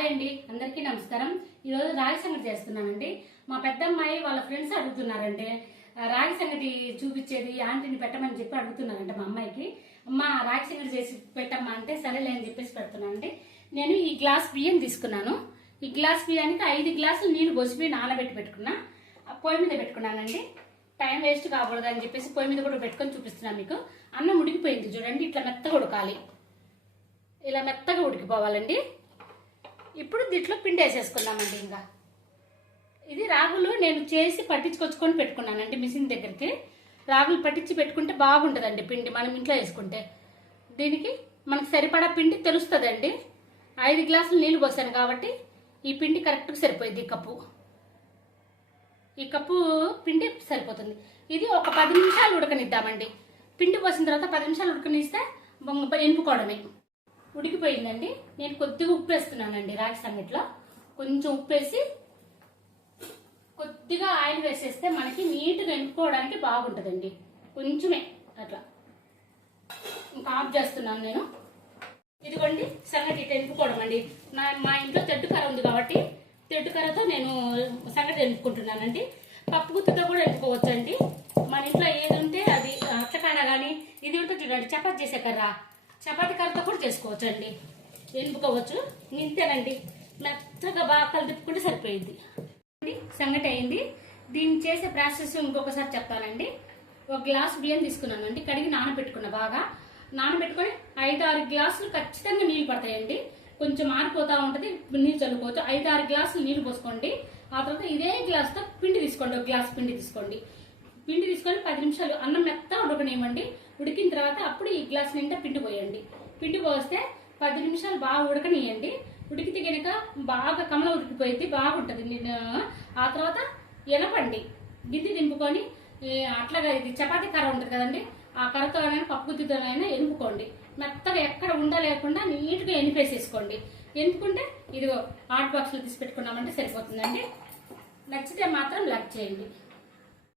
Hi అండి, అందరికీ నమస్కారం. ఈరోజు రాగి సంగటి చేస్తున్నానండి. మా పెద్దమ్మాయి వాళ్ళ ఫ్రెండ్స్ అడుగుతున్నారంటే రాగి సంగటి చూపించేది ఆంటీని పెట్టమని చెప్పి అడుగుతున్నారంట మా అమ్మాయికి. అమ్మ రాగి సంగటి చేసి పెట్టమ్మా అంటే సరేలే అని చెప్పేసి పెడుతున్నానండి. నేను ఈ గ్లాస్ బియ్యం తీసుకున్నాను. ఈ గ్లాస్ బియ్యానికి 5 గ్లాసులు నీళ్లు పోసిపోయి నానబెట్టి పెట్టుకున్నా. పొయ్యి మీద పెట్టుకున్నానండి. టైం వేస్ట్ కాకూడదు అని చెప్పేసి పొయ్యి మీద కూడా పెట్టుకొని చూపిస్తున్నాను మీకు. అన్నం ఉడికిపోయింది చూడండి. ఇట్లా మెత్తగా ఉడకాలి, ఇలా మెత్తగా ఉడికిపోవాలండి. ఇప్పుడు దీంట్లో పిండి వేసేసుకుందామండి. ఇంకా ఇది రాగులు నేను చేసి పట్టించుకొచ్చుకొని పెట్టుకున్నానండి మిషన్ దగ్గరికి. రాగులు పట్టించి పెట్టుకుంటే బాగుంటుందండి పిండి మనం ఇంట్లో వేసుకుంటే. దీనికి మనకు సరిపడా పిండి తెలుస్తుందండి. 5 గ్లాసులు నీళ్ళు పోసాను కాబట్టి ఈ పిండి కరెక్ట్గా సరిపోయింది. ఈ కప్పు పిండి సరిపోతుంది. ఇది ఒక 10 నిమిషాలు ఉడకనిద్దామండి. పిండి పోసిన తర్వాత 10 నిమిషాలు ఉడకనిస్తే ఎనుపుకోవడమే. ఉడికిపోయిందండి. నేను కొద్దిగా ఉప్పు వేస్తున్నానండి. రాగి సంగటిలో కొంచెం ఉప్పు వేసి కొద్దిగా ఆయిల్ వేసేస్తే మనకి నీట్గా ఎనుపుకోవడానికి బాగుంటుందండి. కొంచెమే అట్లా. ఇంకా ఆఫ్ చేస్తున్నాను నేను. ఇదిగోండి సంగటి ఇట్లా ఎనుపుకోవడం అండి. మా ఇంట్లో తెడ్డు కర్ర ఉంది కాబట్టి తెడ్డు కర్రతో నేను సంగటి ఎనుపుకుంటున్నానండి. పప్పు గుత్తితో కూడా ఎనుపుకోవచ్చు అండి. మన ఇంట్లో ఏది ఉంటే అది అట్లకాడ కానీ ఇది ఉంటే చూడండి, చపాతి చేసే కర్ర, చపాతి కర్రతో కూడా చేసుకోవచ్చు అండి, ఎనుపుకోవచ్చు. ఇంతేనండి, మెత్తగా బాగా కలిపిపుకుంటే సరిపోయింది. సంగటి అయింది. దీన్ని చేసే ప్రాసెస్ ఇంకొకసారి చెప్తానండి. ఒక గ్లాస్ బియ్యం తీసుకున్నాను అండి, కడిగి నానబెట్టుకున్నా. బాగా నానబెట్టుకొని 5-6 గ్లాసులు ఖచ్చితంగా నీళ్ళు పడతాయండి. కొంచెం ఆరిపోతూ ఉంటుంది, నీళ్ళు చల్లుకోవచ్చు. 5-6 గ్లాసులు నీళ్ళు పోసుకోండి. ఆ తర్వాత ఇదే గ్లాస్తో పిండి తీసుకోండి. ఒక గ్లాస్ పిండి తీసుకోండి. పిండి తీసుకొని 10 నిమిషాలు అన్నం మెత్తగా ఉడకనివ్వండి. ఉడికిన తర్వాత అప్పుడు ఈ గ్లాస్ నిండా పిండి పోయండి. పిండి పోస్తే 10 నిమిషాలు బాగా ఉడకనియండి. ఉడికితే కనుక బాగా కమల ఉడికిపోయింది, బాగుంటుంది. ఆ తర్వాత ఎనపండి, గిద్ది దింపుకొని అట్లాగా ఇది చపాతీ కర్ర ఉంటుంది కదండి, ఆ కర్రతో అయినా పప్పు గుత్తితోనైనా ఎనుపుకోండి. మెత్తగా ఎక్కడ ఉండలేకుండా నీట్గా ఎనిపేసేసుకోండి. ఎనుపుకుంటే ఇదిగో హాట్ బాక్స్లో తీసి పెట్టుకున్నామంటే సరిపోతుందండి. నచ్చితే మాత్రం లైక్ చేయండి.